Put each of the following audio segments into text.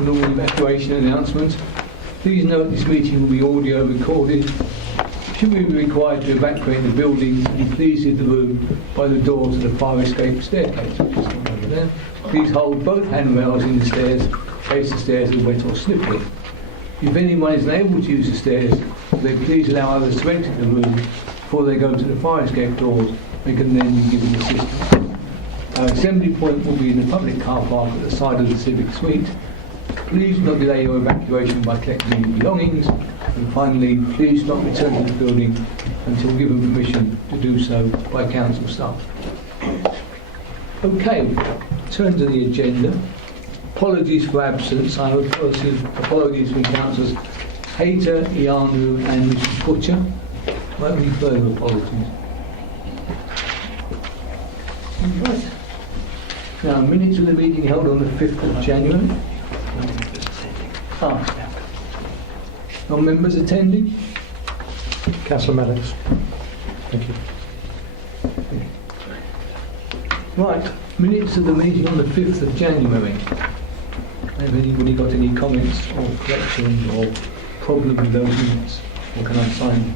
some normal evacuation announcements. Please note this meeting will be audio recorded. Should we be required to evacuate the building, please leave the room by the doors of the fire escape staircase, which is over there. Please hold both handrails in the stairs in case the stairs are wet or slippery. If anyone is unable to use the stairs, then please allow others to enter the room before they go to the fire escape doors. They can then be given assistance. Our assembly point will be in the public car park at the side of the civic suite. Please do not delay your evacuation by collecting your belongings. And finally, please do not return to the building until given permission to do so by council staff. Okay, turn to the agenda. Apologies for absence. I would apologies from councillors Hayter, Ianu and Mr Butcher. Might be further apologies. Right. Now, minutes of the meeting held on the 5th of January. Non-members attending? Councillor Maddox. Thank you. Right, minutes of the meeting on the 5th of January. Have anybody got any comments or corrections or problem with those minutes? Or can I sign them?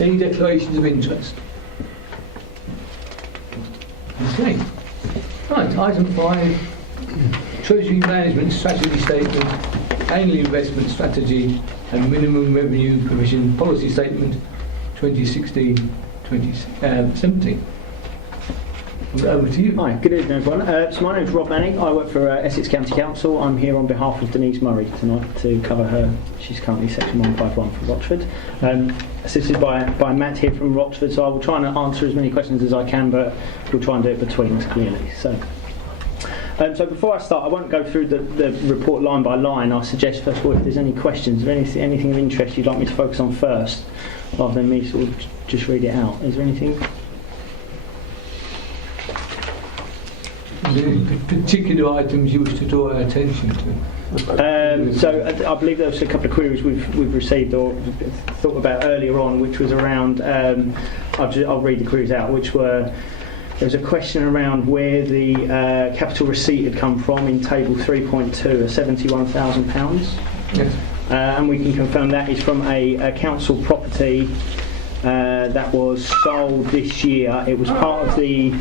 Any declarations of interest? Okay. Right, item 5, Treasury Management Strategy Statement, Annual Investment Strategy and Minimum Revenue Provision Policy Statement 2016-2017. Over to you. Hi, good evening everyone. So my name is Rob Manning. I work for Essex County Council. I'm here on behalf of Denise Murray tonight to cover her. She's currently Section 151 for Rochford. Assisted by Matt here from Rochford, so I will try and answer as many questions as I can, but we'll try and do it between us clearly. So before I start, I won't go through the report line by line. I suggest first of all, if there's any questions, or anything of interest you'd like me to focus on first, rather than me sort of just read it out. Is there anything? Any particular items you wish to draw our attention to? So I believe there was a couple of queries we've received or thought about earlier on, which was around. I'll read the queries out, which were. There was a question around where the capital receipt had come from in table 3.2 of £71,000. Yes. And we can confirm that is from a council property that was sold this year. It was part of the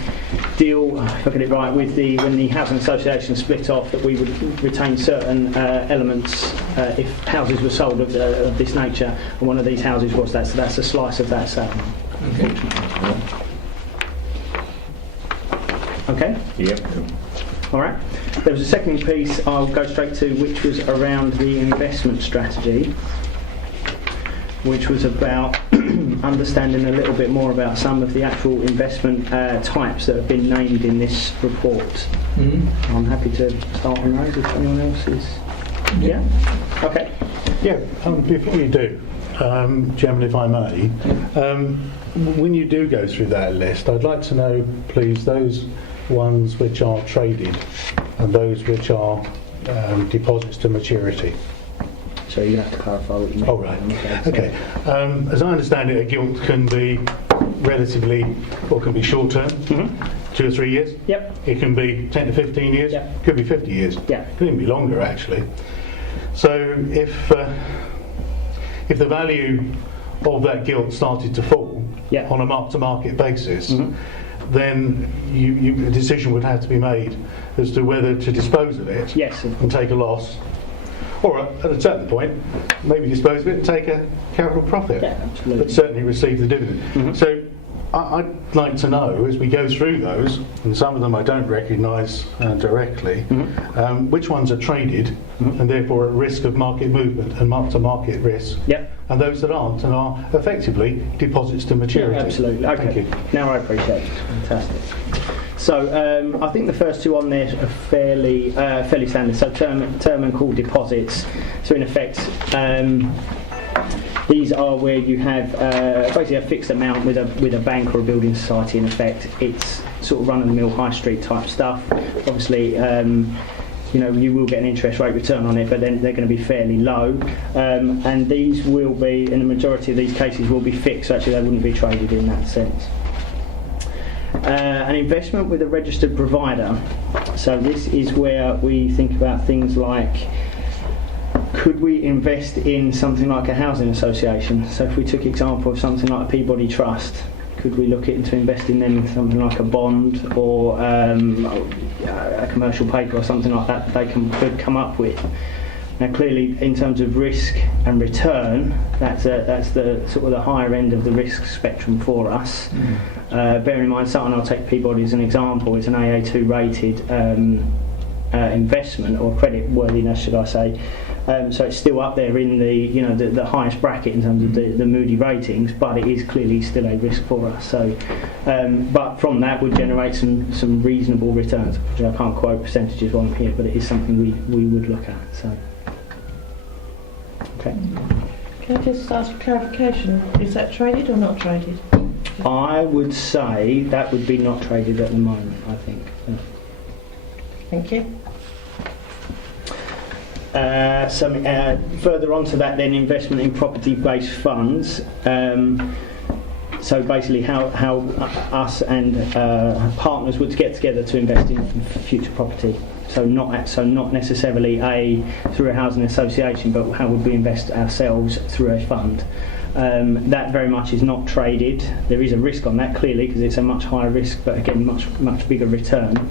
deal, if I get it right, with when the housing association split off, that we would retain certain elements if houses were sold of this nature, and one of these houses was that, so that's a slice of that sale. Okay? Yep. All right. There was a second piece I'll go straight to, which was around the investment strategy, which was about understanding a little bit more about some of the actual investment types that have been named in this report. Mm-hmm. I'm happy to start on those if anyone else is... Yeah? Okay. Yeah, before you do, Chairman, if I may, when you do go through that list, I'd like to know, please, those ones which are traded and those which are deposits to maturity. So you have to clarify what you mean. Oh, right. Okay. As I understand it, a gilt can be relatively, or can be short term, 2 or 3 years. Yep. It can be 10 to 15 years. Yep. Could be 50 years. Yeah. Could even be longer, actually. So if the value of that gilt started to fall on a mark-to-market basis, then a decision would have to be made as to whether to dispose of it and take a loss, or at a certain point, maybe dispose of it and take a capital profit, but certainly receive the dividend. So I'd like to know, as we go through those, and some of them I don't recognise directly, which ones are traded and therefore at risk of market movement and mark-to-market risk, and those that aren't and are effectively deposits to maturity. Yeah, absolutely. Okay. Thank you. Now I appreciate it. Fantastic. So I think the first two on there are fairly standard. So term and call deposits. So in effect, these are where you have basically a fixed amount with a bank or a building society. In effect, it's sort of run-of-the-mill high street type stuff. Obviously, you will get an interest rate return on it, but then they're going to be fairly low. And these will be, in the majority of these cases, will be fixed. So actually, they wouldn't be traded in that sense. An investment with a registered provider. So this is where we think about things like, could we invest in something like a housing association? So if we took example of something like a Peabody Trust, could we look into investing them in something like a bond or a commercial paper or something like that they could come up with? Now clearly in terms of risk and return, that's the sort of the higher end of the risk spectrum for us. Bearing in mind, something I'll take Peabody as an example, it's an AA2 rated investment, or credit worthiness should I say. So it's still up there in the highest bracket in terms of the Moody ratings, but it is clearly still a risk for us. So, but from that would generate some reasonable returns, which I can't quote percentages while I'm here, but it is something we would look at. So, okay. Can I just ask for clarification? Is that traded or not traded? I would say that would be not traded at the moment, I think. Yeah. Thank you. Further on to that then, investment in property-based funds. So basically how us and partners would get together to invest in future property. So not necessarily through a housing association, but how would we invest ourselves through a fund. That very much is not traded. There is a risk on that clearly because it's a much higher risk, but again much bigger return.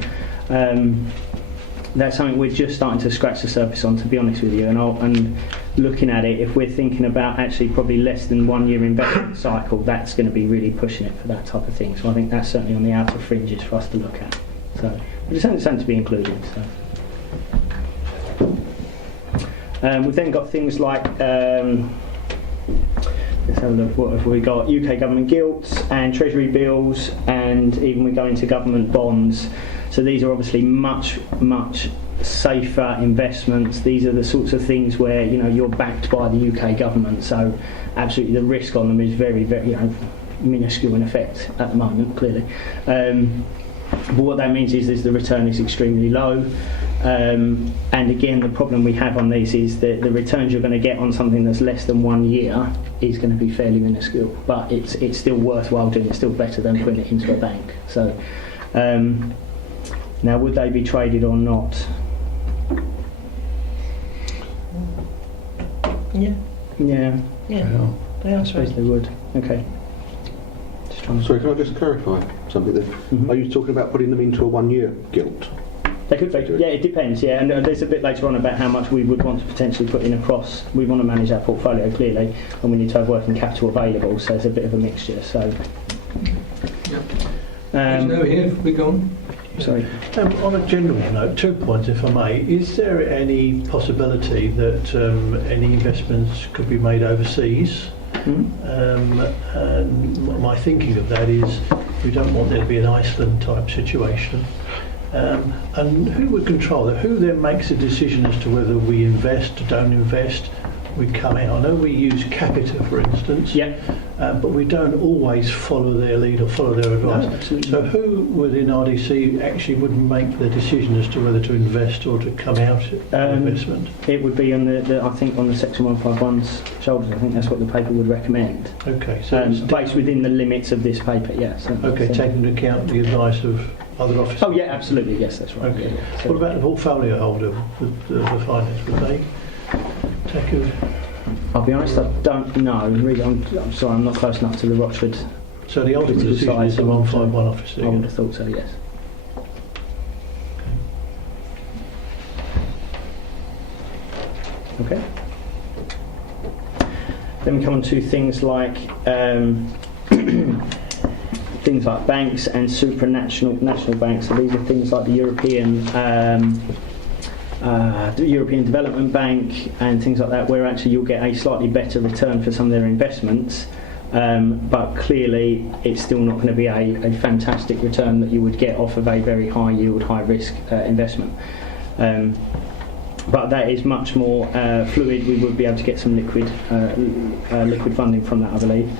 That's something we're just starting to scratch the surface on, to be honest with you, and looking at it, if we're thinking about actually probably less than 1 year investment cycle, that's going to be really pushing it for that type of thing. So I think that's certainly on the outer fringes for us to look at. So it's something to be included. So we've then got things like let's have a look. What have we got? UK government gilts and treasury bills, and even we go into government bonds. So these are obviously much safer investments. These are the sorts of things where you're backed by the UK government. So absolutely the risk on them is very minuscule in effect at the moment, clearly. But what that means is the return is extremely low. And again, the problem we have on these is that the returns you're going to get on something that's less than 1 year is going to be fairly minuscule. But it's still worthwhile doing. It's still better than putting it into a bank. So. Now, would they be traded or not? Yeah. Yeah. They are I suppose traded. they would. Okay. Sorry, can I just clarify something there? Are you talking about putting them into a 1 year gilt? They could be. Yeah, it depends. Yeah, and there's a bit later on about how much we would want to potentially put in across. We want to manage our portfolio clearly, and we need to have working capital available. So it's a bit of a mixture. So. Over here, we go on. Sorry. On a general note, 2 points if I may. Is there any possibility that any investments could be made overseas? And my thinking of that is we don't want there to be an Iceland type situation. And who would control that? Who then makes a decision as to whether we invest or don't invest? We come out. I know we use Capita, for instance, but we don't always follow their lead or follow their advice. No, so who within RDC actually would make the decision as to whether to invest or to come out of investment? It would be on I think on the Section 151's shoulders. I think that's what the paper would recommend. Okay, so it's based within the limits of this paper, yes. Yeah, okay, taking into account the advice of other officers. Oh yeah, absolutely, yes, that's right. Okay. Yeah, so what about the portfolio holder, the finance? Would they take a... I'll be honest, I don't know. Really, I'm sorry, I'm not close enough to the Rochford. So the ultimate decision is the 151 officer? I would have thought so, yes. Okay. Then we come on to things like banks and supranational banks. So these are things like the European Development Bank and things like that, where actually you'll get a slightly better return for some of their investments, but clearly it's still not going to be a fantastic return that you would get off of a very high yield, high risk investment. But that is much more fluid. We would be able to get some liquid funding from that, I believe.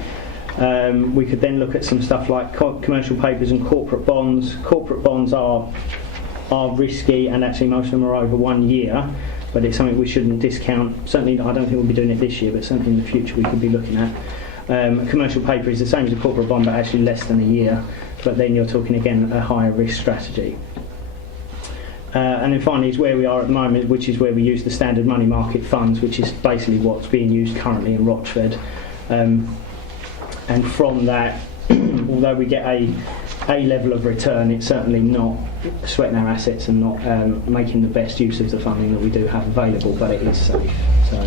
We could then look at some stuff like commercial papers and corporate bonds. Corporate bonds are risky, and actually most of them are over 1 year, but it's something we shouldn't discount. Certainly, I don't think we'll be doing it this year, but certainly in the future we could be looking at. Commercial paper is the same as a corporate bond, but actually less than a year, but then you're talking again a higher risk strategy. And then finally is where we are at the moment, which is where we use the standard money market funds, which is basically what's being used currently in Rochford. And from that, although we get a level of return, it's certainly not sweating our assets and not making the best use of the funding that we do have available, but it is safe. So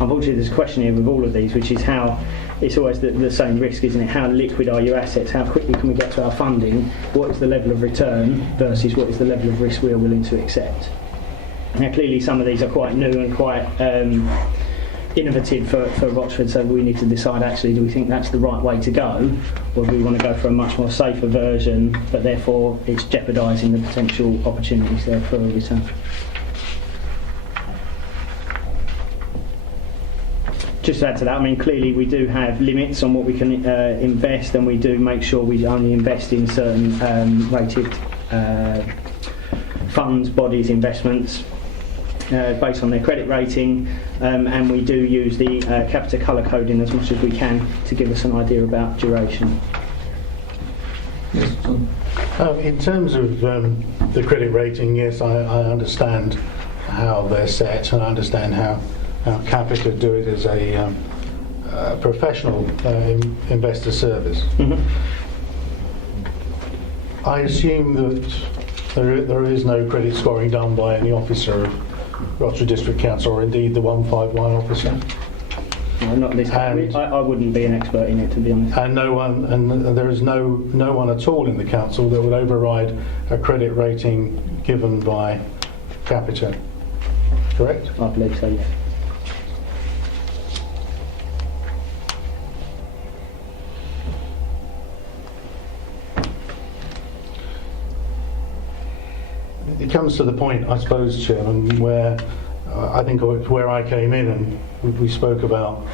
unfortunately there's a question here with all of these, which is how it's always the same risk, isn't it? How liquid are your assets? How quickly can we get to our funding? What is the level of return versus what is the level of risk we are willing to accept? Now clearly some of these are quite new and quite innovative for Rochford, so we need to decide actually, do we think that's the right way to go, or do we want to go for a much more safer version, but therefore it's jeopardising the potential opportunities there for a return. Just to add to that, I mean, clearly we do have limits on what we can invest, and we do make sure we only invest in certain rated funds, bodies, investments based on their credit rating, and we do use the Capita colour coding as much as we can to give us an idea about duration. Yes, John. In terms of the credit rating, yes, I understand how they're set, and I understand how Capita do it as a professional investor service. Mm-hmm. I assume that there is no credit scoring done by any officer of Rochford District Council, or indeed the 151 officer. No, not this. I wouldn't be an expert in it, to be honest. And there is no one at all in the council that would override a credit rating given by Capita. Correct? I believe so, yes. It comes to the point, I suppose, Chairman, where I think where I came in and we spoke about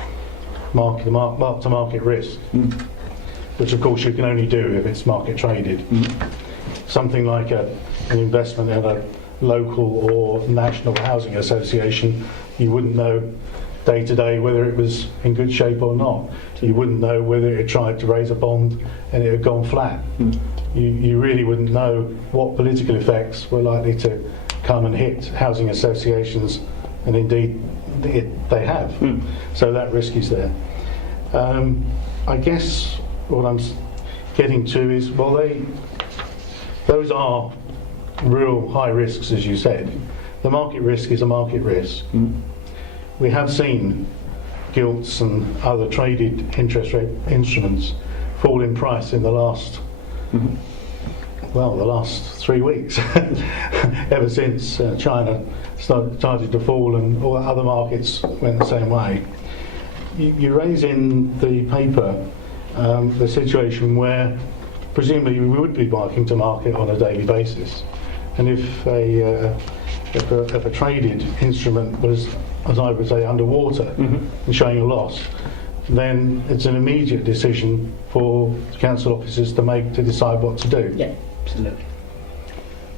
mark-to-market risk, which of course you can only do if it's market traded. Something like an investment in a local or national housing association, you wouldn't know day to day whether it was in good shape or not. You wouldn't know whether it tried to raise a bond and it had gone flat. You really wouldn't know what political effects were likely to come and hit housing associations, and indeed they have. So that risk is there. I guess what I'm getting to is, well, those are real high risks, as you said. The market risk is a market risk. We have seen gilts and other traded interest rate instruments fall in price in the last the last 3 weeks, ever since China started to fall and all other markets went the same way. You raise in the paper the situation where presumably we would be marking to market on a daily basis, and if a traded instrument was, as I would say, underwater and showing a loss, then it's an immediate decision for council officers to make to decide what to do. Yeah, absolutely.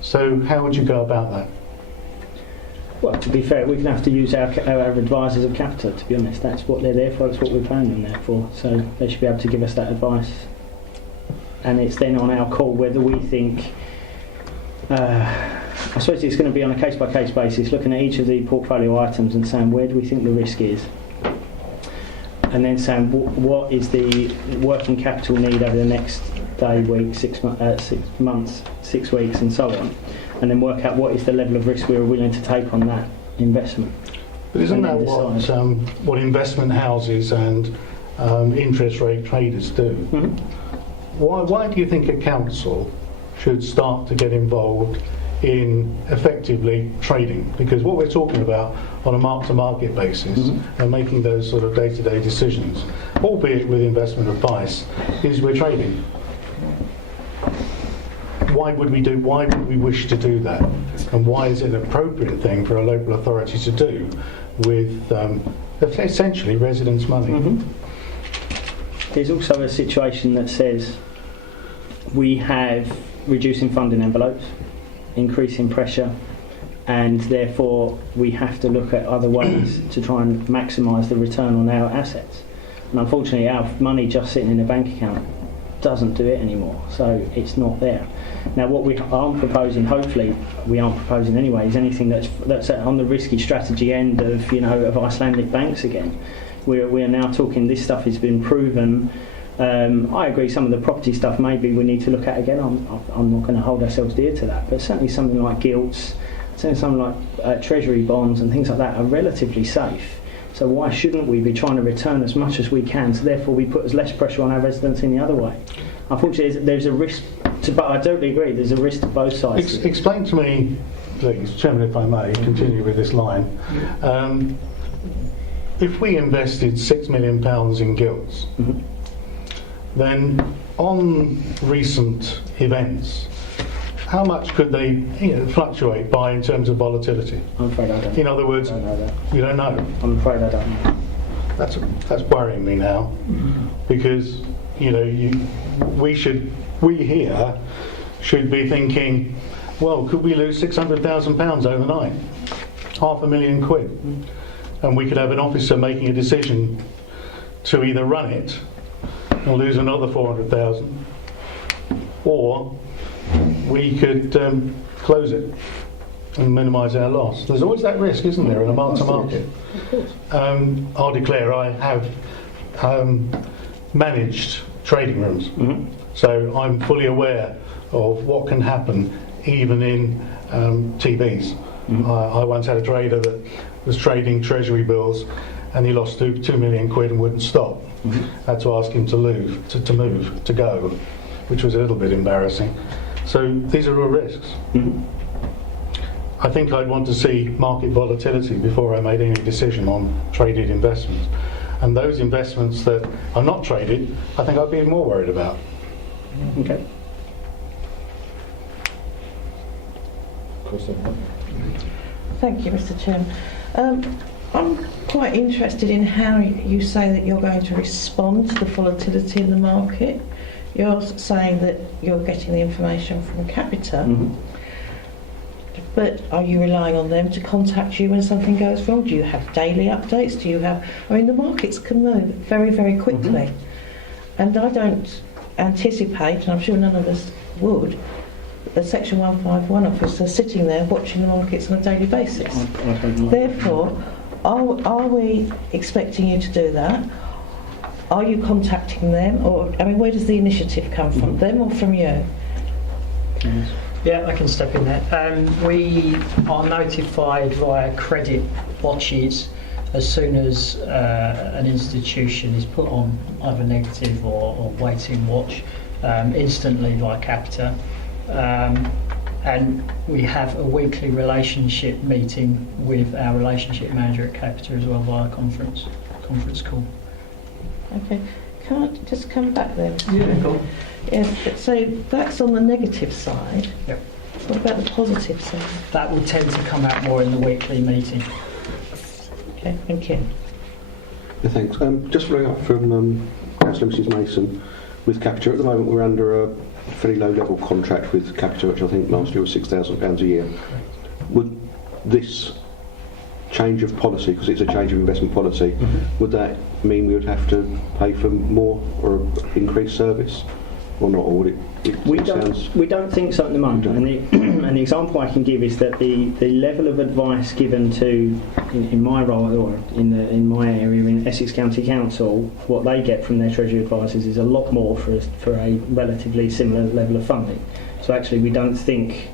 So how would you go about that? Well, to be fair, we're going to have to use our advisors of Capita, to be honest. That's what they're there for, that's what we're paying them there for. So they should be able to give us that advice. And it's then on our call whether we think, I suppose it's going to be on a case-by-case basis, looking at each of the portfolio items and saying where do we think the risk is, and then saying what is the working capital need over the next day, week, 6 months, 6 weeks, and so on, and then work out what is the level of risk we're willing to take on that investment. But isn't that what investment houses and interest rate traders do? Why do you think a council should start to get involved in effectively trading, because what we're talking about on a mark-to-market basis and making those sort of day-to-day decisions, albeit with investment advice, is we're trading. Why would we wish to do that? And why is it an appropriate thing for a local authority to do with essentially residents' money? There's also a situation that says we have reducing funding envelopes, increasing pressure, and therefore we have to look at other ways to try and maximise the return on our assets. And unfortunately our money just sitting in a bank account doesn't do it anymore, so it's not there. Now what we aren't proposing, hopefully we aren't proposing anyway, is anything that's on the risky strategy end of, of Icelandic banks again. We are now talking, this stuff has been proven. I agree some of the property stuff maybe we need to look at again. I'm not going to hold ourselves dear to that, but certainly something like gilts, certainly something like treasury bonds and things like that are relatively safe. So why shouldn't we be trying to return as much as we can, so therefore we put as less pressure on our residents in the other way? Unfortunately there's a risk but I totally agree, there's a risk to both sides. Explain to me, please, Chairman, if I may, continue with this line. If we invested £6 million in gilts, then on recent events, how much could they fluctuate by in terms of volatility? I'm afraid I don't. In other words, I don't know that. you don't know. I'm afraid I don't know. That's worrying me now, because we here should be thinking, well, could we lose £600,000 overnight? £500,000, and we could have an officer making a decision to either run it and lose another 400,000, or we could close it and minimise our loss. There's always that risk, isn't there, in a mark-to-market? I'll declare I have managed trading rooms, so I'm fully aware of what can happen even in TVs. I once had a trader that was trading treasury bills and he lost £2 million and wouldn't stop. Had to ask him to move, to go, which was a little bit embarrassing. So these are all risks. I think I'd want to see market volatility before I made any decision on traded investments. And those investments that are not traded, I think I'd be more worried about. Okay. Thank you, Mr. Chairman. I'm quite interested in how you say that you're going to respond to the volatility in the market. You're saying that you're getting the information from Capita, but are you relying on them to contact you when something goes wrong? Do you have daily updates? The markets can move very, very quickly. And I don't anticipate, and I'm sure none of us would, the Section 151 officer sitting there watching the markets on a daily basis. Therefore, are we expecting you to do that? Are you contacting them? Or, where does the initiative come from? Them or from you? Yeah, I can step in there. We are notified via credit watches as soon as an institution is put on either negative or waiting watch, instantly via Capita. And we have a weekly relationship meeting with our relationship manager at Capita as well via conference call. Okay. Can I just come back then? Yeah, cool. Yes, so that's on the negative side. Yep. What about the positive side? That will tend to come out more in the weekly meeting. Okay, thank you. Yeah, thanks. Just following up from Councillor Mrs Mason, with Capita, at the moment we're under a fairly low level contract with Capita, which I think last year was £6,000 a year. Would this change of policy, because it's a change of investment policy, would that mean we would have to pay for more or increased service, or not? Or would We don't think so at the moment. And the example I can give is that the level of advice given to, in my role or in my area in Essex County Council, what they get from their Treasury advisors is a lot more for a relatively similar level of funding. So actually we don't think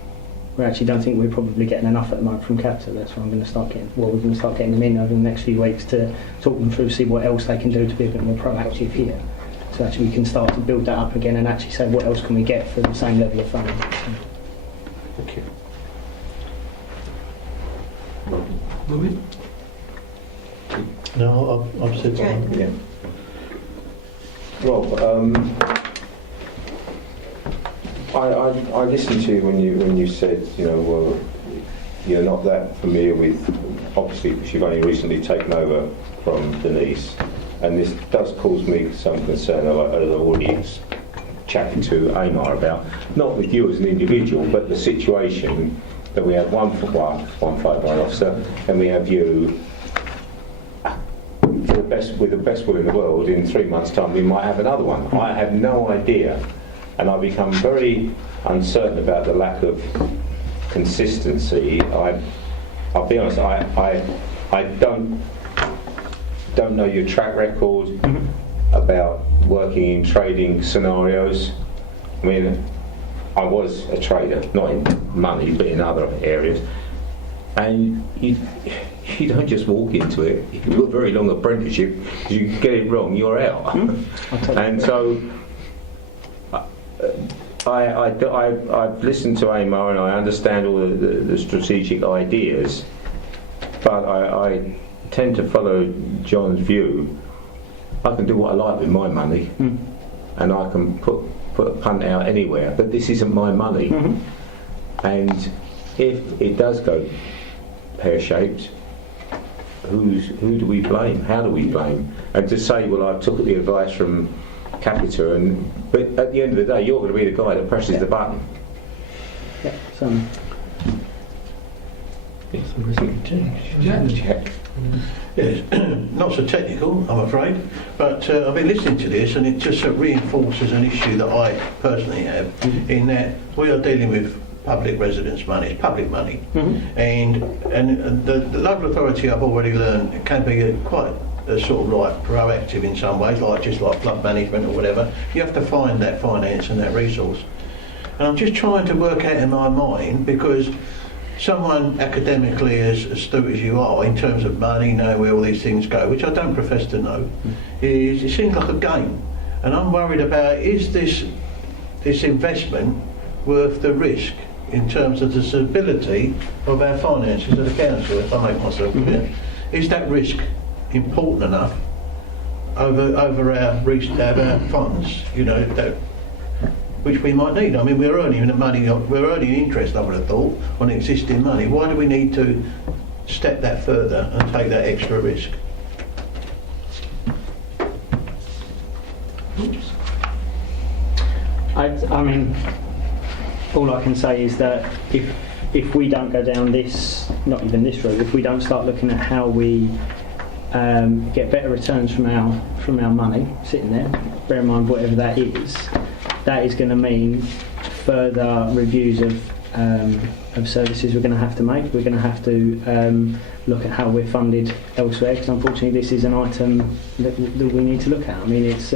we're probably getting enough at the moment from Capita. That's why we're going to start getting them in over the next few weeks to talk them through, see what else they can do to be a bit more proactive here. So actually we can start to build that up again and actually say what else can we get for the same level of funding. Thank you. Move it. No, I've said mine. Yeah. Rob, I listened to you when you said, well, you're not that familiar with, obviously, because you've only recently taken over from Denise, and this does cause me some concern, as I've already chatted to Amar about, not with you as an individual, but the situation that we have one fire officer, and we have you. With the best will in the world, in 3 months' time we might have another one. I have no idea, and I've become very uncertain about the lack of consistency. I'll be honest, I don't know your track record about working in trading scenarios. I mean, I was a trader, not in money but in other areas, and you don't just walk into it. You've got a very long apprenticeship. If you get it wrong, you're out. And so I've listened to Amar and I understand all the strategic ideas, but I tend to follow John's view. I can do what I like with my money, and I can put a punt out anywhere, but this isn't my money. And if it does go pear-shaped, who do we blame? How do we blame? And to say, well, I took the advice from Capita, but at the end of the day, you're going to be the guy that presses the button. Yeah, so. Jack. Yes, not so technical, I'm afraid, but I've been listening to this and it just reinforces an issue that I personally have, in that we are dealing with public residents' money, it's public money, and the local authority, I've already learned, can be quite sort of like proactive in some ways, like just like flood management or whatever. You have to find that finance and that resource, and I'm just trying to work out in my mind, because someone academically as astute as you are in terms of money, know where all these things go, which I don't profess to know, it seems like a game, and I'm worried about, is this investment worth the risk in terms of the stability of our finances of the council, if I make myself clear? Is that risk important enough over our funds, that which we might need? I mean, we're earning interest, I would have thought, on existing money. Why do we need to step that further and take that extra risk? I mean, all I can say is that if we don't go down this, not even this route, if we don't start looking at how we get better returns from our money sitting there, bear in mind whatever that is going to mean further reviews of services we're going to have to make. We're going to have to look at how we're funded elsewhere, because unfortunately this is an item that we need to look at. I mean, it's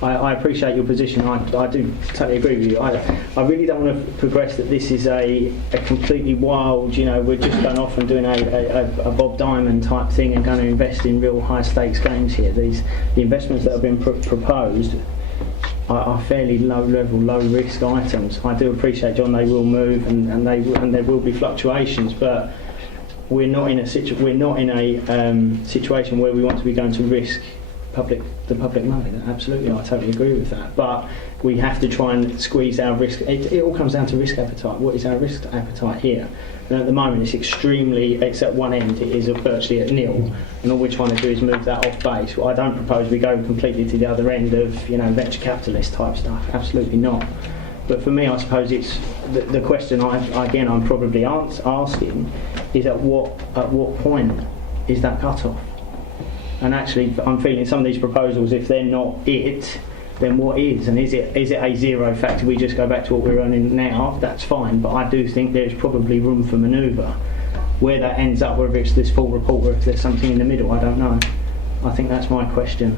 I appreciate your position. I do totally agree with you. I really don't want to progress that this is a completely wild, we're just going off and doing a Bob Diamond type thing and going to invest in real high stakes games here. The investments that have been proposed are fairly low level, low risk items. I do appreciate, John, they will move and there will be fluctuations, but we're not in a situation where we want to be going to risk the public money. Absolutely, I totally agree with that. But we have to try and squeeze our risk. It all comes down to risk appetite. What is our risk appetite here? And at the moment, it's at one end. It is virtually at nil, and all we're trying to do is move that off base. Well, I don't propose we go completely to the other end of venture capitalist type stuff. Absolutely not. But for me, I suppose it's the question I'm probably asking is at what point is that cut off? And actually, I'm feeling some of these proposals, if they're not it, then what is? And is it a zero factor? We just go back to what we're earning now. That's fine, but I do think there's probably room for manoeuvre. Where that ends up, whether it's this full report or if there's something in the middle, I don't know. I think that's my question.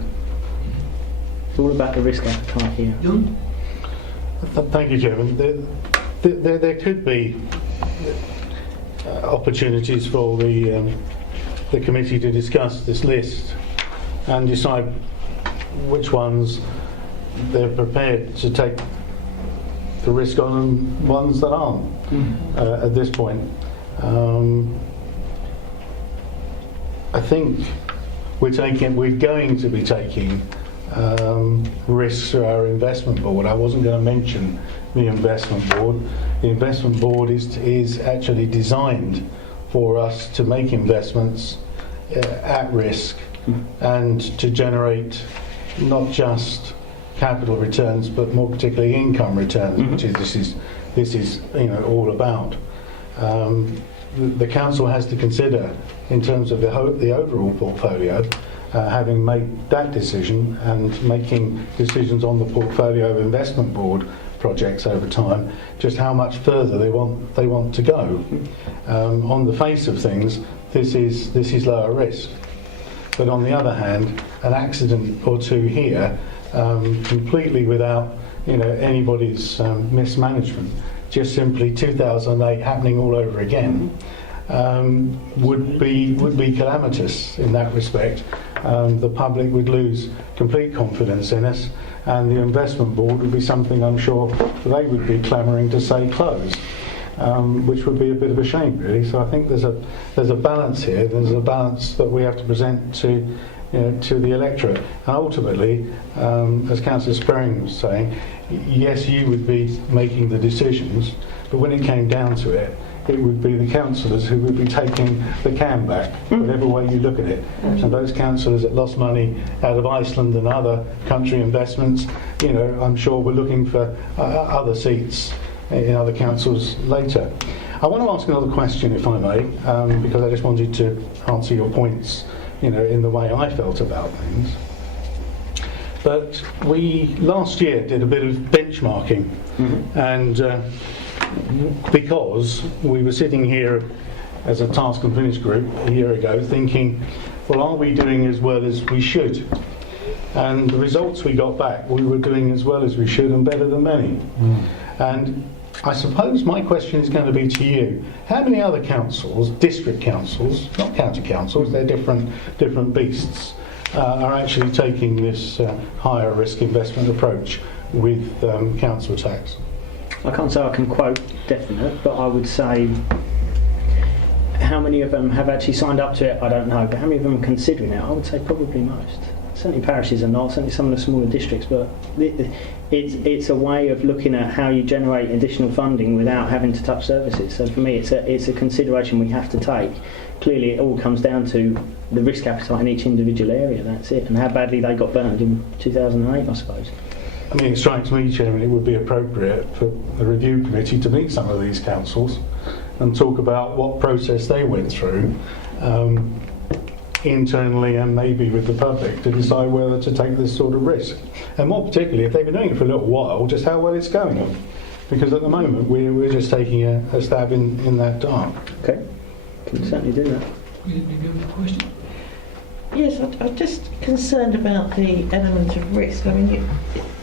It's all about the risk appetite here. John? Thank you, Chairman. There could be opportunities for the committee to discuss this list and decide which ones they're prepared to take the risk on and ones that aren't at this point. I think we're going to be taking risks through our investment board. I wasn't going to mention the investment board. The investment board is actually designed for us to make investments at risk and to generate not just capital returns but more particularly income returns, which this is all about. The council has to consider, in terms of the overall portfolio, having made that decision and making decisions on the portfolio of investment board projects over time, just how much further they want to go. On the face of things, this is lower risk, but on the other hand, an accident or two here, completely without anybody's mismanagement, just simply 2008 happening all over again, would be calamitous in that respect. The public would lose complete confidence in us, and the investment board would be something I'm sure they would be clamouring to say close, which would be a bit of a shame, really. So I think there's a balance here. There's a balance that we have to present to the electorate, and ultimately, as Councillor Sperring was saying, yes, you would be making the decisions, but when it came down to it, it would be the councillors who would be taking the can back, whatever way you look at it. And those councillors that lost money out of Iceland and other country investments, I'm sure we're looking for other seats in other councils later. I want to ask another question, if I may, because I just wanted to answer your points, in the way I felt about things. But we last year did a bit of benchmarking, and because we were sitting here as a task and finish group a year ago thinking, well, are we doing as well as we should? And the results we got back, we were doing as well as we should and better than many. And I suppose my question is going to be to you. How many other councils, district councils, not county councils, they're different beasts, are actually taking this higher risk investment approach with council tax? I can't say I can quote definite, but I would say how many of them have actually signed up to it, I don't know, but how many of them are considering it? I would say probably most. Certainly parishes are not, certainly some of the smaller districts, but it's a way of looking at how you generate additional funding without having to touch services. So for me, it's a consideration we have to take. Clearly, it all comes down to the risk appetite in each individual area, that's it, and how badly they got burned in 2008, I suppose. I mean, it strikes me, Chairman, it would be appropriate for the review committee to meet some of these councils and talk about what process they went through internally and maybe with the public to decide whether to take this sort of risk. And more particularly, if they've been doing it for a little while, just how well it's going. Because at the moment, we're just taking a stab in that dark. Okay, can certainly do that. You have a question? Yes, I'm just concerned about the element of risk. I mean,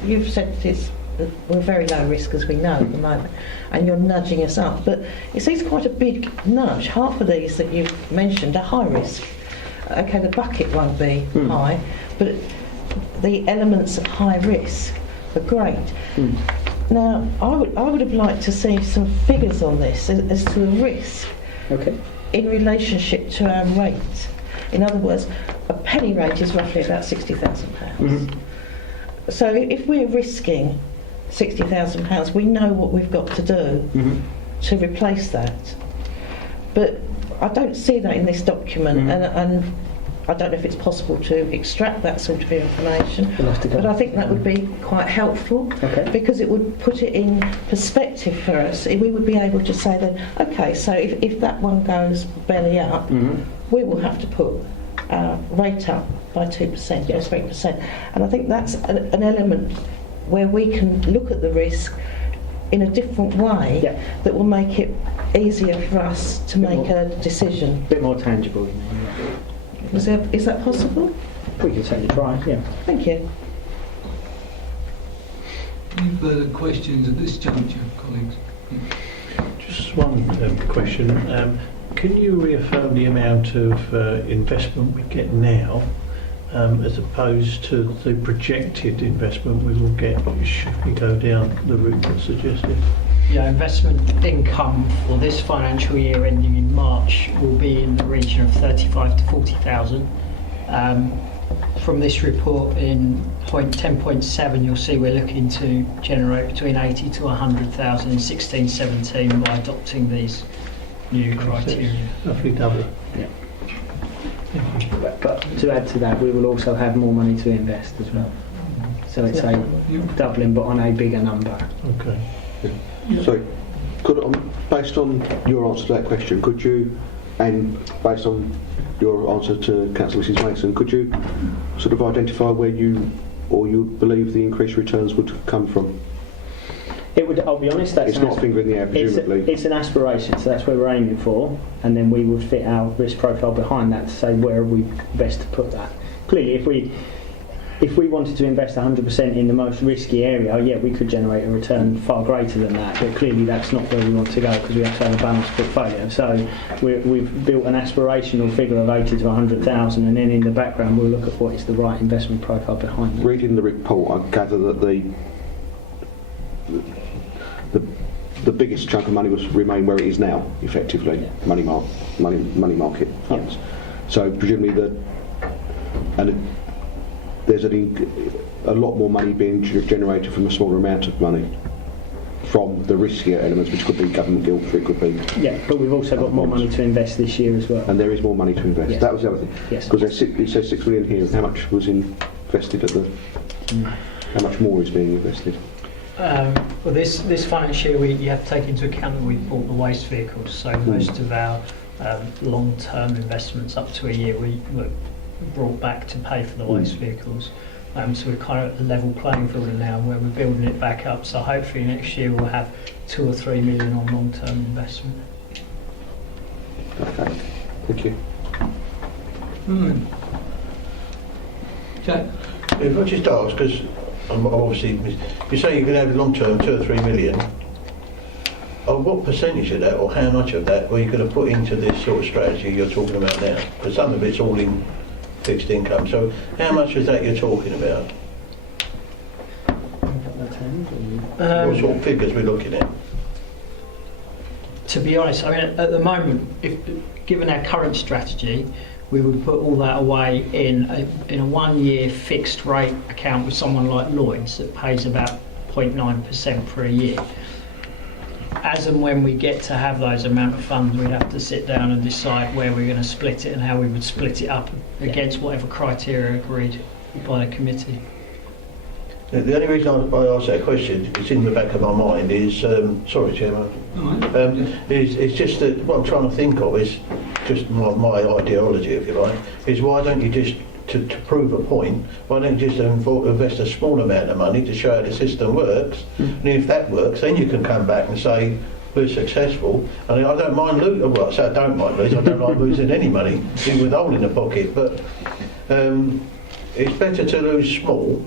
you've said we're very low risk, as we know at the moment, and you're nudging us up. But it seems quite a big nudge. Half of these that you've mentioned are high risk. Okay, the bucket won't be high, but the elements of high risk are great. Now, I would have liked to see some figures on this as to the risk in relationship to our rate. In other words, a penny rate is roughly about £60,000. So if we're risking £60,000, we know what we've got to do to replace that. But I don't see that in this document, and I don't know if it's possible to extract that sort of information, but I think that would be quite helpful because it would put it in perspective for us. We would be able to say then, okay, so if that one goes belly up, we will have to put our rate up by 2% or 3%. And I think that's an element where we can look at the risk in a different way that will make it easier for us to make a decision. A bit more tangible. Is that possible? We can certainly try, yeah. Thank you. Any further questions at this juncture, colleagues? Just one question. Can you reaffirm the amount of investment we get now as opposed to the projected investment we will get should we go down the route that's suggested? investment income for this financial year ending in March will be in the region of 35 to 40,000. From this report in point 10.7, you'll see we're looking to generate between 80 to 100,000 in 16-17 by adopting these new criteria. Roughly double. Yeah. But to add to that, we will also have more money to invest as well. So it's a doubling, but on a bigger number. Okay. So, based on your answer to that question, could you, and based on your answer to Councillor Mrs Mason, could you sort of identify where you believe the increased returns would come from? It would. I'll be honest. It's not a finger in the air, presumably. It's an aspiration, so that's where we're aiming for, and then we would fit our risk profile behind that to say where are we best to put that. Clearly, if we wanted to invest 100% in the most risky area, yeah, we could generate a return far greater than that, but clearly that's not where we want to go because we have to have a balanced portfolio. So we've built an aspirational figure of 80 to 100,000, and then in the background we'll look at what is the right investment profile behind that. Reading the report, I gather that the biggest chunk of money will remain where it is now, effectively, yeah. money market funds. Yeah. So presumably there's a lot more money being generated from a smaller amount of money from the riskier elements, which could be government gilts, it could be... Yeah, but we've also got more money to invest this year as well. And there is more money to invest. Yes. That was the other thing. Yes. Because it says 6 million here. How much was invested at the... How much more is being invested? Well, this financial year you have to take into account that we bought the waste vehicles, so most of our long-term investments up to a year we were brought back to pay for the waste vehicles. So we're kind of at a level playing field now where we're building it back up, so hopefully next year we'll have 2 or 3 million on long-term investment. Okay, thank you. Jack? If I just ask, because obviously you're saying you're going to have long-term 2 or 3 million. What percentage of that, or how much of that, were you going to put into this sort of strategy you're talking about now? Because some of it's all in fixed income. So how much is that you're talking about? What sort of figures we're looking at? To be honest, I mean, at the moment, given our current strategy, we would put all that away in a 1 year fixed rate account with someone like Lloyds that pays about 0.9% for a year. As and when we get to have those amount of funds, we'd have to sit down and decide where we're going to split it and how we would split it up against whatever criteria agreed by the committee. The only reason I ask that question, it's in the back of my mind, is, sorry Chairman, is just that what I'm trying to think of is just my ideology, if you like, is why don't you just, to prove a point, why don't you just invest a small amount of money to show how the system works, and if that works, then you can come back and say, we're successful. And I don't mind losing, well I say I don't mind losing, I don't like losing any money, even with a hole in the pocket, but it's better to lose small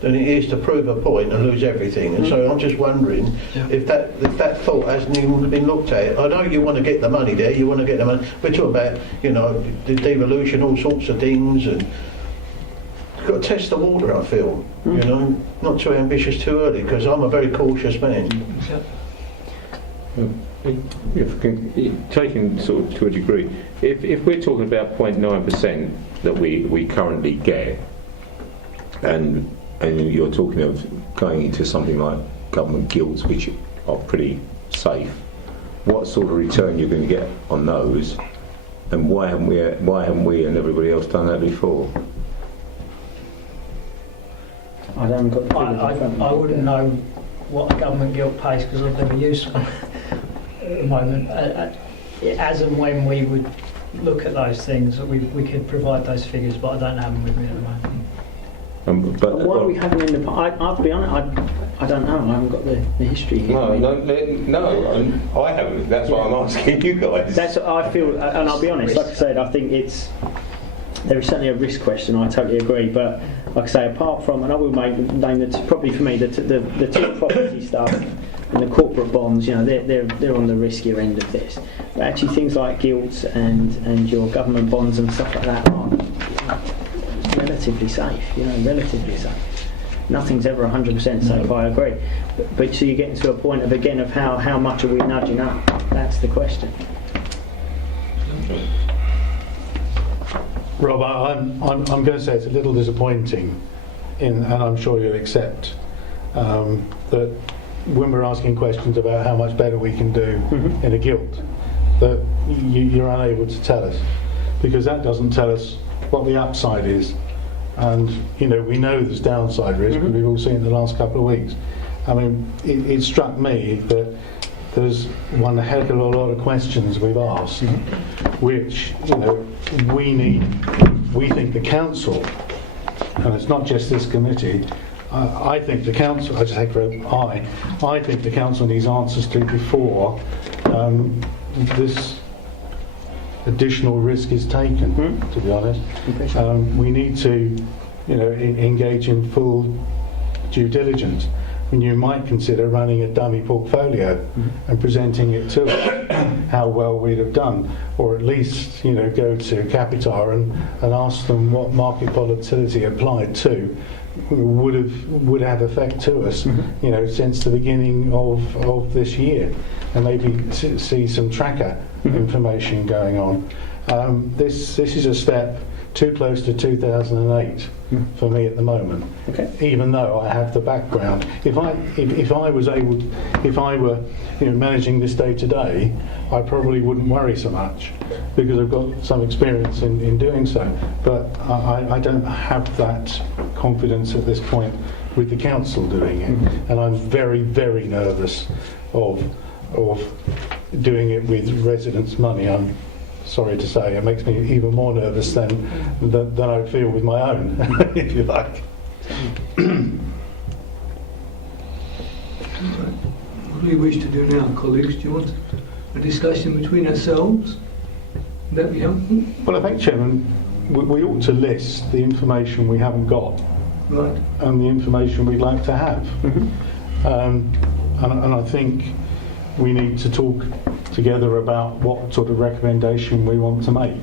than it is to prove a point and lose everything. And so I'm just wondering if that thought hasn't even been looked at. I know you want to get the money there, you want to get the money. We're talking about, the devolution, all sorts of things, and you've got to test the water, I feel. Not too ambitious too early, because I'm a very cautious man. Taking sort of to a degree, if we're talking about 0.9% that we currently get, and you're talking of going into something like government gilts, which are pretty safe, what sort of return you're going to get on those, and why haven't we and everybody else done that before? I haven't got the figures. I wouldn't know what a government gilt pays because I've never used one at the moment. As and when we would look at those things, we could provide those figures, but I don't have them with me at the moment. But why we haven't in the past? I'll be honest, I don't know. I haven't got the history here. No, I haven't. That's why I'm asking you guys. That's what I feel, and I'll be honest. Like I said, I think there is certainly a risk question. I totally agree. But like I say, apart from, and I will name that probably for me the two property stuff and the corporate bonds. They're on the riskier end of this. But actually, things like gilts and your government bonds and stuff like that are relatively safe, relatively safe. nothing's ever 100% safe. I agree, but so you're getting to a point of again of how much are we nudging up? That's the question. Rob, I'm going to say it's a little disappointing, and I'm sure you'll accept that when we're asking questions about how much better we can do in a gilt, that you're unable to tell us, because that doesn't tell us what the upside is. And we know there's downside risk, and we've all seen it in the last couple of weeks. I mean, it struck me that there's one heck of a lot of questions we've asked, which we think the council, and it's not just this committee. I think the council. I just say for I think the council needs answers to before this additional risk is taken. To be honest, we need to, engage in full due diligence. And you might consider running a dummy portfolio and presenting it to us, how well we'd have done, or at least go to Capita and ask them what market volatility applied to would have effect to us, since the beginning of this year, and maybe see some tracker information going on. This is a step too close to 2008 for me at the moment. Okay. Even though I have the background, if I were managing this day to day, I probably wouldn't worry so much because I've got some experience in doing so. But I don't have that confidence at this point with the council doing it, and I'm very, very nervous of doing it with residents' money. I'm sorry to say, it makes me even more nervous than I feel with my own, if you like. What do we wish to do now, colleagues? Do you want a discussion between ourselves? Would that be helpful? Well, I think, Chairman, we ought to list the information we haven't got, Right. and the information we'd like to have. And I think we need to talk together about what sort of recommendation we want to make.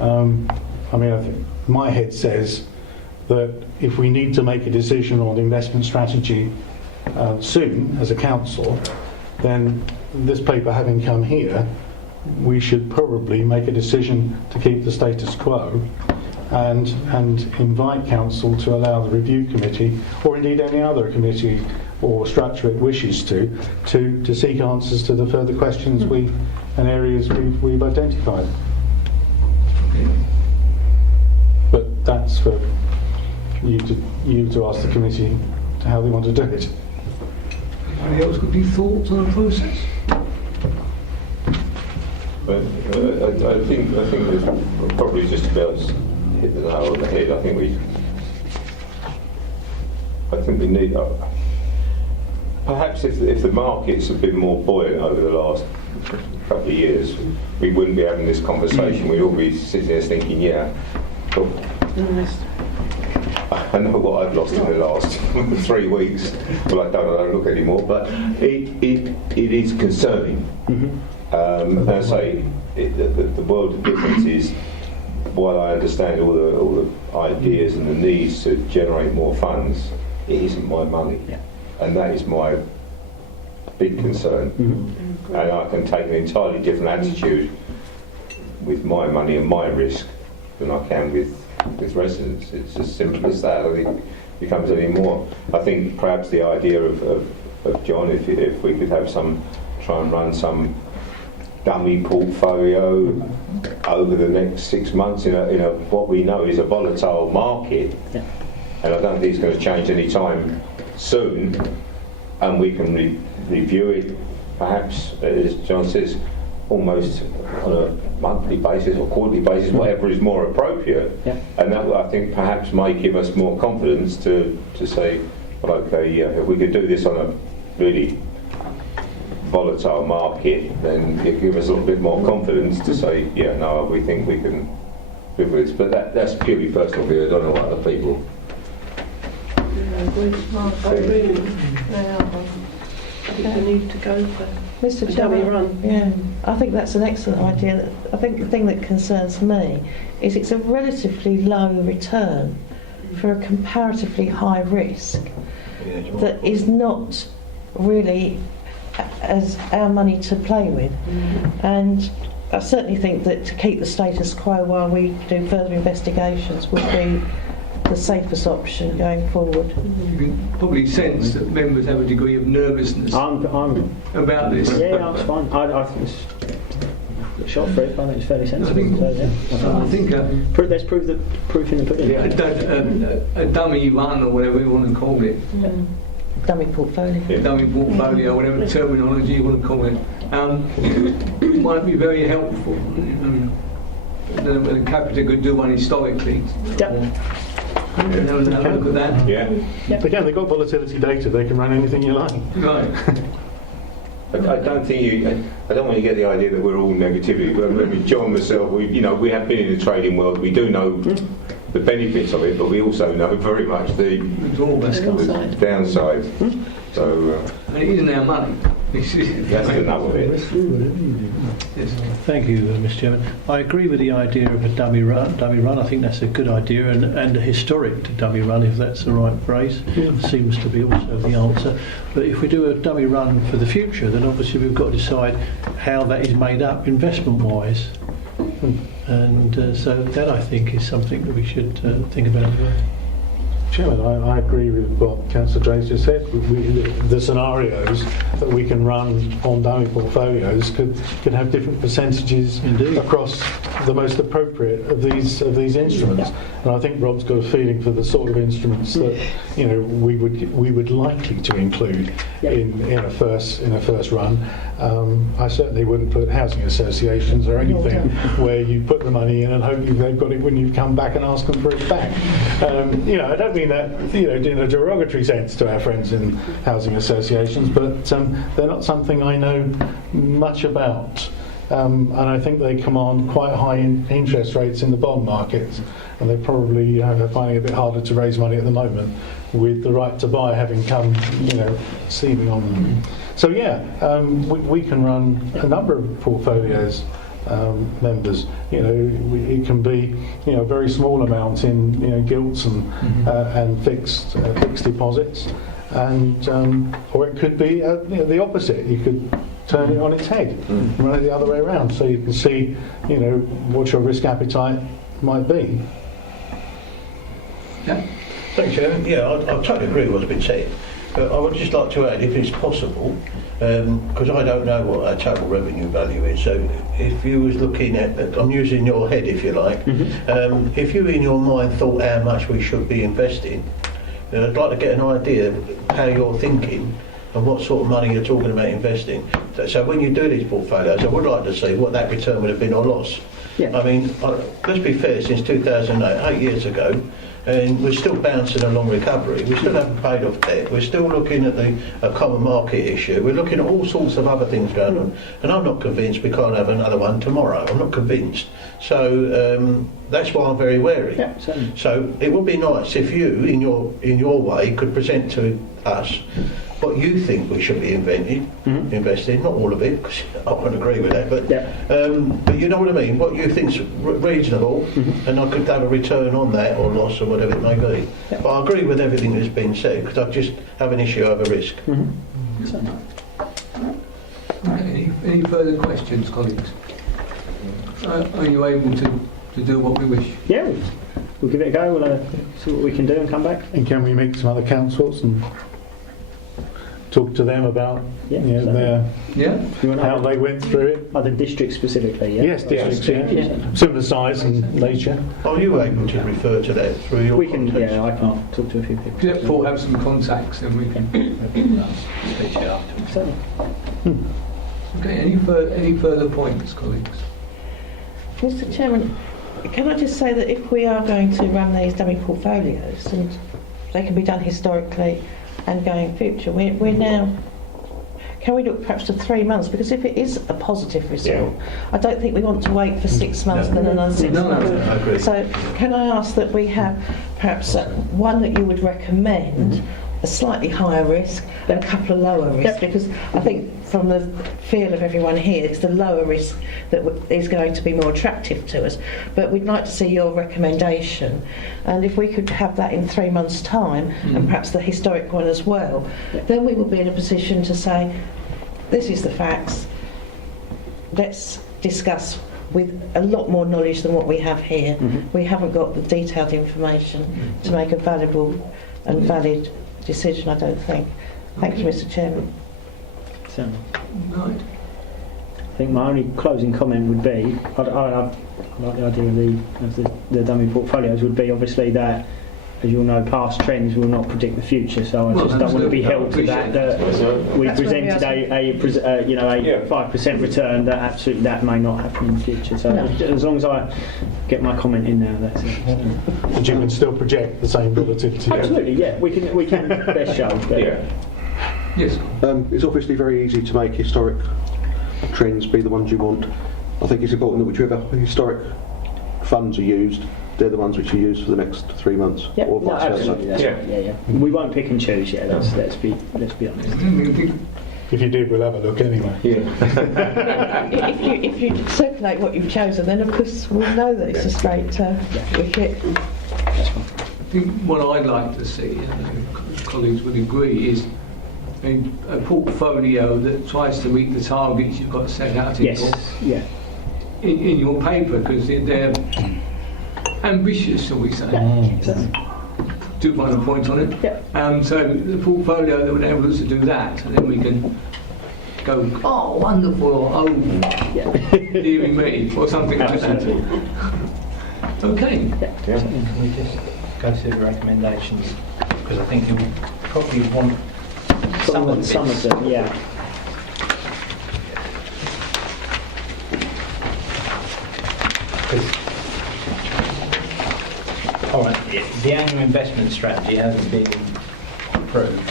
I think my head says that if we need to make a decision on investment strategy soon as a council, then this paper having come here, we should probably make a decision to keep the status quo and invite council to allow the review committee, or indeed any other committee or structure it wishes to seek answers to the further questions and areas we've identified. But that's for you to ask the committee how they want to do it. Anybody else got any thoughts on the process? But I think there's probably just about hit the nail on the head. I think we need. Perhaps if the markets have been more buoyant over the last couple of years, we wouldn't be having this conversation. We'd all be sitting there thinking, but I know what I've lost in the last 3 weeks. Well, I don't look anymore, but it is concerning. And I say the world of difference is, while I understand all the ideas and the needs to generate more funds, it isn't my money. Yeah. And that is my big concern. And I can take an entirely different attitude with my money and my risk than I can with residents. It's as simple as that. I think it becomes any more. I think perhaps the idea of John, if we could have try and run some dummy portfolio over the next 6 months in a what we know is a volatile market, and I don't think it's going to change any time soon, and we can review it perhaps, as John says, almost on a monthly basis or quarterly basis, whatever is more appropriate. And that, I think, perhaps may give us more confidence to say, well, okay, if we could do this on a really volatile market, then it gives us a little bit more confidence to say, we think we can live with this. But that's purely personal view. I don't know what other people. I agree. I need to go for Mr. a dummy Chairman, run. yeah, I think that's an excellent idea. I think the thing that concerns me is it's a relatively low return for a comparatively high risk that is not really as our money to play with. And I certainly think that to keep the status quo while we do further investigations would be the safest option going forward. You can probably sense that members have a degree of nervousness I'm about this. yeah, that's fine. I think it's shot through. I think it's fairly sensible. So, yeah. I think Let's prove the proof in the pudding. a dummy run or whatever you want to call it, Dummy portfolio. dummy portfolio, whatever terminology you want to call it, might be very helpful. The Capita could do one historically. Yep. Have a look at that. Yeah. They can. They've got volatility data. They can run anything you like. Right. I don't think I don't want you to get the idea that we're all negativity. But I mean, John, myself, we have been in the trading world. We do know the benefits of it, but we also know very much the downside. So And it isn't our money. that's the nub of it. Yes. Thank you, Mr. Chairman. I agree with the idea of a dummy run. I think that's a good idea, and a historic dummy run, if that's the right phrase, seems to be also the answer. But if we do a dummy run for the future, then obviously we've got to decide how that is made up investment-wise. And so that, I think, is something that we should think about as well. Chairman, I agree with what Councillor Drays just said. The scenarios that we can run on dummy portfolios could have different percentages across the most appropriate of these instruments. And I think Rob's got a feeling for the sort of instruments that we would likely to include in a first run. I certainly wouldn't put housing associations or anything where you put the money in and hope they've got it when you come back and ask them for it back. I don't mean that in a derogatory sense to our friends in housing associations, but they're not something I know much about. And I think they command quite high interest rates in the bond market, and they probably are finding it a bit harder to raise money at the moment with the right to buy having come, seeming on them. So we can run a number of portfolios, members. It can be a very small amount in gilts and fixed deposits, and or it could be the opposite. You could turn it on its head, and run it the other way around, so you can see what your risk appetite might be. Yeah. Thanks, Chairman. Yeah, I totally agree with what's been said. But I would just like to add, if it's possible, because I don't know what our total revenue value is, so if you was looking at, I'm using your head if you like, if you in your mind thought how much we should be investing, I'd like to get an idea of how you're thinking and what sort of money you're talking about investing. So when you do these portfolios, I would like to see what that return would have been or loss. Yeah. I mean, let's be fair, since 2008, 8 years ago, and we're still bouncing along recovery. We still haven't paid off debt. We're still looking at a common market issue. We're looking at all sorts of other things going on. And I'm not convinced we can't have another one tomorrow. I'm not convinced. So that's why I'm very wary. Yeah, certainly. So it would be nice if you, in your way, could present to us what you think we should be investing, not all of it, because I wouldn't agree with that, but you know what I mean, what you think's reasonable, and I could have a return on that or loss or whatever it may be. But I agree with everything that's been said, because I just have an issue over risk. Any further questions, colleagues? Are you able to do what we wish? Yeah, we'll give it a go. We'll see what we can do and come back. And can we meet some other councils and talk to them about how they went through it? Other districts specifically, yeah? Yes, districts, similar size and nature. Are you able to refer to that through your We can, contacts? I can talk to a few people. If Paul have some contacts, then we can speak to you afterwards. Certainly. Okay, any further points, colleagues? Mr. Chairman, can I just say that if we are going to run these dummy portfolios, and they can be done historically and going future, we're now, can we look perhaps to 3 months? Because if it is a positive result, I don't think we want to wait for 6 months and then another 6 months. I agree. So can I ask that we have perhaps one that you would recommend a slightly higher risk and a couple of lower risks, because I think from the feel of everyone here, it's the lower risk that is going to be more attractive to us. But we'd like to see your recommendation, and if we could have that in 3 months' time, and perhaps the historic one as well, then we will be in a position to say, this is the facts, let's discuss with a lot more knowledge than what we have here. We haven't got the detailed information to make a valuable and valid decision, I don't think. Thank you, Mr. Chairman. So, Right. I think my only closing comment would be, I like the idea of the dummy portfolios, would be obviously that, as you'll know, past trends will not predict the future. So I Well, just don't want to be absolutely. held to that. We That's what we presented a 5% return. That absolutely that may not happen in the future. So as long as I get my comment in there, that's it. But you can still project the same volatility. Absolutely, yeah. We can best show. But Yes. It's obviously very easy to make historic trends be the ones you want. I think it's important that whichever historic funds are used, they're the ones which are used for the next 3 months, Yeah, or no, vice versa. absolutely. That's right. Yeah. We won't pick and choose. Yeah, let's be honest. If you did, we'll have a look anyway. If you circulate what you've chosen, then of course we'll know that it's a straight wicket. I think what I'd like to see, and colleagues would agree, is a portfolio that tries to meet the targets you've got set out in, in your paper, because they're ambitious, shall we say. Do find a point on it. So the portfolio that would enable us to do that, and then we can go, oh, wonderful, or oh, dearie me, or something like that. Okay. Can we just go through the recommendations? Because I think you'll probably want some of them, yeah. All right, the annual investment strategy hasn't been approved,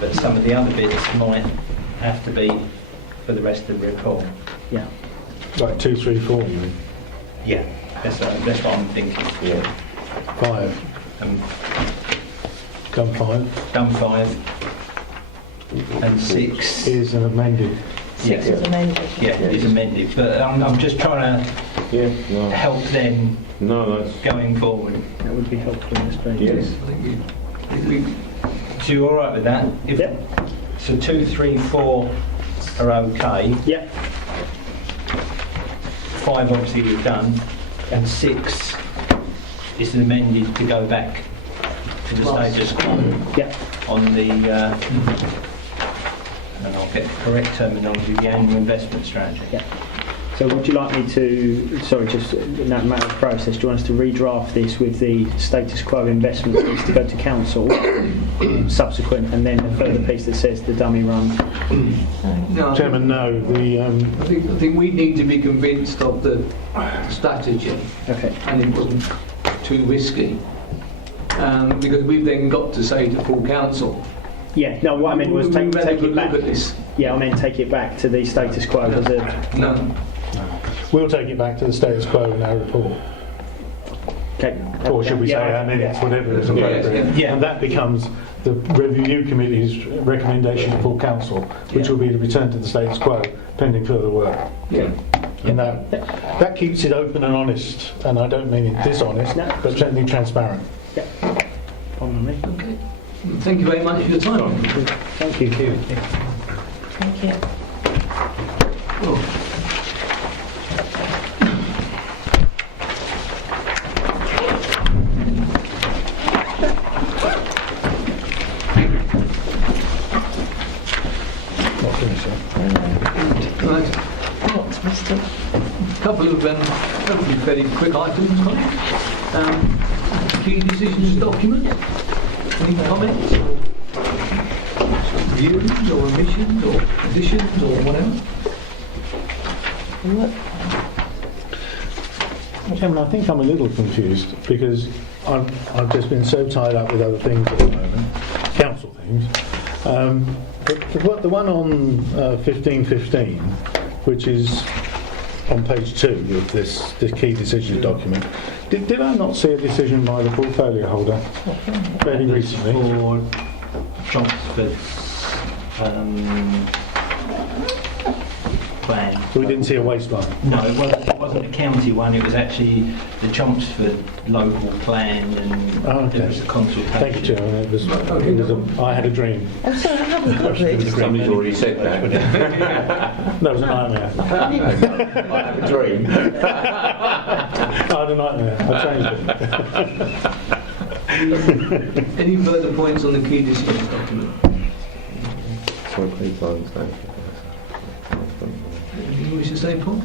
but some of the other bits might have to be for the rest of the report. Yeah. Like 2, 3, 4, you mean? Yeah, that's what I'm thinking. 5. Come 5. Done 5 and 6 is an amended. 6 is amended. Yeah, it is amended, but I'm just trying to help them going forward. That would be helpful in this page. Yes, I think So you're all right with that? So 2, 3, 4 are okay. Yeah. 5 obviously we've done, and 6 is amended to go back to the status quo on the, and I'll get the correct terminology, the annual investment strategy. So would you like me to, just in that matter of process, do you want us to redraft this with the status quo investments needs to go to council subsequent, and then a further piece that says the dummy run? No, Chairman, no. I think we need to be convinced of the strategy, and it wasn't too risky, because we've then got to say to full council. Yeah, no, what I meant was take it back. At this. Yeah, I meant take it back to the status quo as a... No. We'll take it back to the status quo in our report. Okay. Or should we say our minutes, whatever is appropriate. And that becomes the review committee's recommendation to full council, which will be to return to the status quo pending further work. And that keeps it open and honest, and I don't mean it dishonest, but certainly transparent. Okay. Thank you very much for your time. Thank you. Thank you. Right. A couple of hopefully fairly quick items. Key decisions document. Any comments or views or omissions or additions or whatever? Chairman, I think I'm a little confused because I've just been so tied up with other things at the moment, council things. But the one on 1515, which is on page 2 of this key decision document, did I not see a decision by the portfolio holder fairly recently? Chelmsford plan. So we didn't see a waistline. No, it wasn't a county one, it was actually the Chelmsford local plan, and Oh, okay. there was a consultation. Thank you, Chairman. I had a dream. I'm sorry, I haven't got this. Somebody's already said that. That was a nightmare. I have a dream. I had a nightmare. I changed it. Any further points on the key decision document? Anything you wish to say, Paul?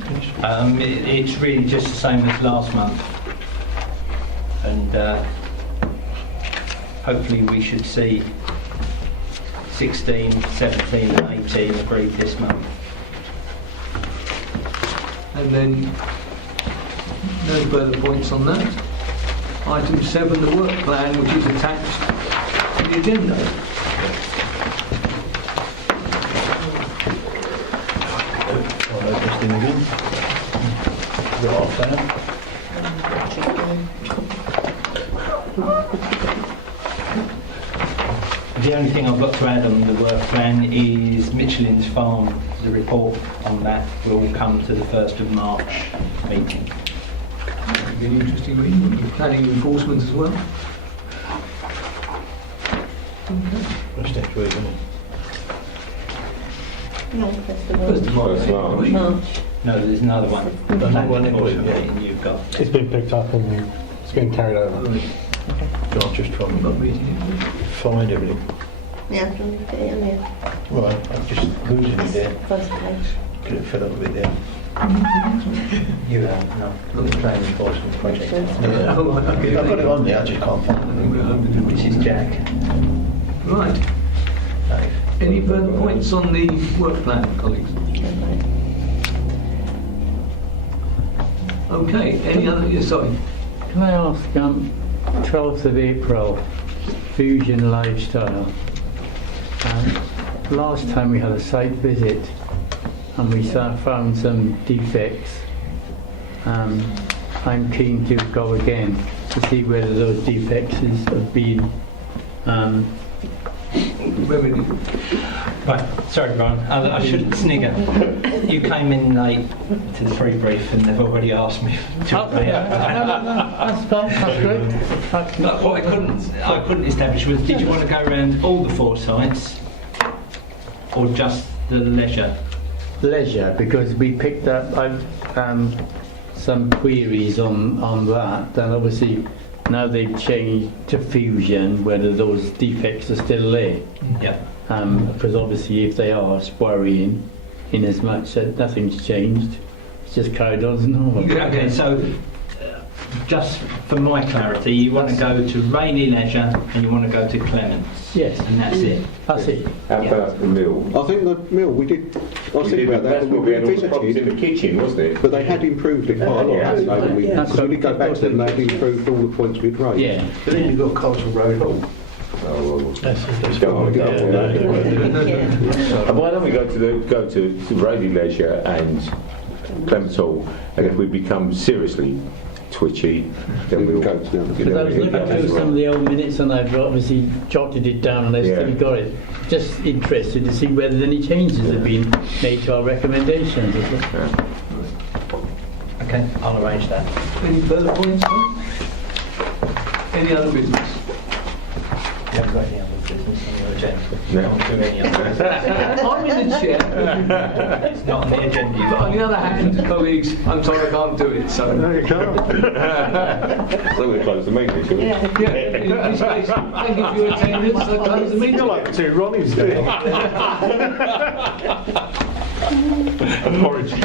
It's really just the same as last month, and hopefully we should see 16, 17 and 18 agreed this month. And then no further points on that. Item 7, the work plan, which is attached to the agenda. Just in again. Got our plan. The only thing I've got to add on the work plan is Michelin's Farm. The report on that will come to the 1st of March meeting. It'll be an interesting reading. Planning enforcement as well. That's next week, isn't it? No, that's the First of March. First of March. March. No, there's another one. Another Planning one next week, enforcement yeah. meeting you've got. It's been picked up and it's been carried over. I'll just try We've got and meeting. find everything. Yeah, do you want to put it in there? Right, I'm just losing it there. First page. Get it fed up a bit there. You have, no. Got the planning enforcement project. Yeah. Oh, right, okay. I've got it on there, I just can't find it. This is Jack. Right. Dave. Any further points on the work plan, colleagues? Okay. Any other? Yeah, sorry. Can I ask, 12th of April, Fusion Lifestyle. Last time we had a site visit and we found some defects. I'm keen to go again to see whether those defects have been Remedy. Right, sorry Brian, I shouldn't snigger. You came in late to the pre-brief and they've already asked me to That's fine, that's great. But what I couldn't establish was, did you want to go around all the 4 sites or just the leisure? Leisure, because we picked up some queries on that, and obviously now they've changed to Fusion, whether those defects are still there. Yeah. Because obviously if they are, it's worrying, in as much that nothing's changed. It's just carried on as normal. Okay, so just for my clarity, you want to go to Rainey Leisure and you want to go to Clements. Yes. And that's it. That's it. How about the mill? I think the mill, we did, I was thinking about that, That's and we what we had all the problems in revisited, the kitchen, wasn't it? but they had improved it quite a lot, Yeah. hadn't they? Yeah. Because we did go back to them, they'd improved all the points we'd raised. Yeah. But then you've got Castle Road Hall. Oh, well, That's don't want to go yeah, on that. Yeah. And why don't we go to Railway Leisure and Clements Hall, and if we become seriously twitchy, then we'll go to the other. Because I was looking through some of the old minutes and I've obviously jotted it down and I've still Yeah. got it. Just interested to see whether any changes have been made to our recommendations. Okay, I'll arrange that. Any further points? Any other business? You haven't got any other business on your agenda? No. Don't do any other. I'm in the chair. It's not on the agenda. But on the other hand, colleagues, I'm sorry I can't do it, so... No, you can't. So we'll close the meeting, shall we? Yeah, in this case, thank you for your attendance. I close the meeting. You're like 2 Ronnies there. Apology.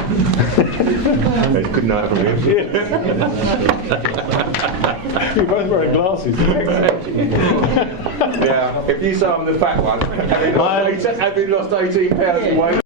Good night from you. You're both wearing glasses. Yeah, if you say I'm the fat one, having lost 18 pounds in weight.